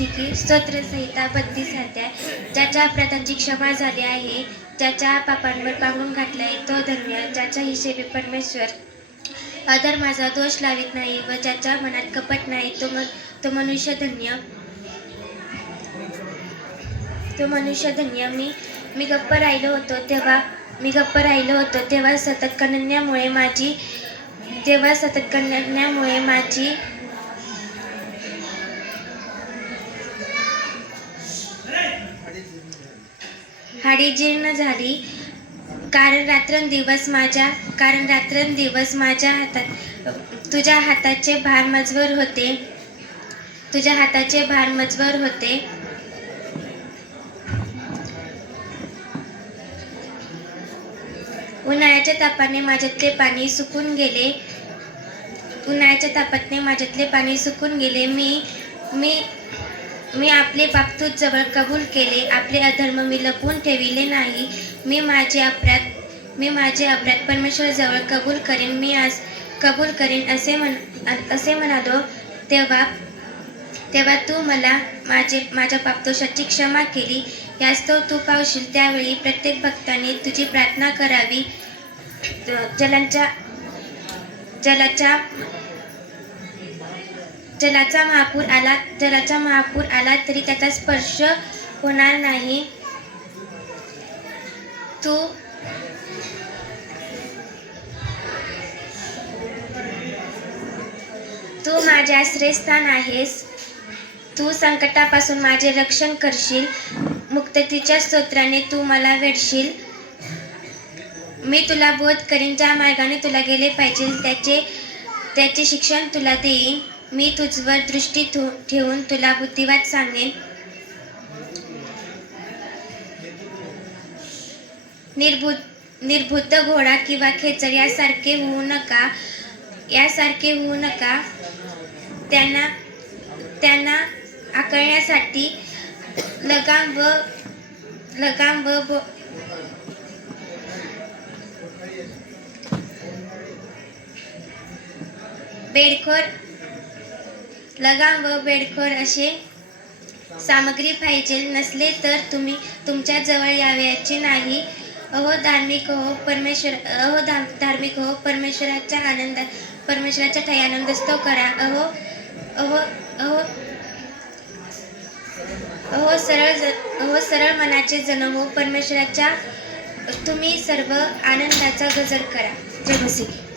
बसिकी स्तोत्रसंहिता 32 अध्याय. ज्याच्या अपराधांची क्षमा झाली आहे, ज्याच्या पापांवर पांघरून घातले आहे तो धन्य. ज्याच्या हिशेबी परमेश्वर अधर्माचा दोष लावित नाही व ज्याच्या मनात कपट नाही तो मनुष्य धन्य. मी गप्प राहिलो होतो तेव्हा सतत कण्ण्यामुळे माझी हाडी जीर्ण झाली. कारण रात्रंदिवस माझ्या हातात तुझ्या हाताचे भार मजवर होते. उन्हाळ्याच्या तापाने माझ्यातले पाणी सुकून गेले. मी आपले पाप तुझ जवळ कबूल केले. आपले अधर्म मी लपवून ठेविले नाही. मी माझे अपराध परमेश्वर जवळ कबूल करेन असे म्हणालो. तेव्हा तू मला माझ्या पापदोषाची क्षमा केली. यास्तव तू पावशील त्यावेळी प्रत्येक भक्ताने तुझी प्रार्थना करावी. जलाचा महापूर आला तरी त्याचा स्पर्श होणार नाही. तू माझे आश्रयस्थान आहेस. तू संकटापासून माझे रक्षण करशील. मुक्ततेच्या स्तोत्राने तू मला वेढशील. मी तुला बोध करीन, ज्या मार्गाने तुला गेले पाहिजे त्याचे शिक्षण तुला देईन. मी तुझवर दृष्टी ठेवून तुला बुद्धिवाद सांगेन. निर्बुद्ध घोडा किंवा खेचर यासारखे होऊ नका. त्यांना आकळण्यासाठी लगाम व बेडखोर असे सामग्री पाहिजे. नसले तर तुम्ही तुमच्या जवळ यावयाचे नाही. अहो धार्मिक हो, परमेश्वराच्या ठायी आनंदोत्सव करा. अहो सरळ मनाचे जन हो, परमेश्वराच्या तुम्ही सर्व आनंदाचा गजर करा. जय बसिकी.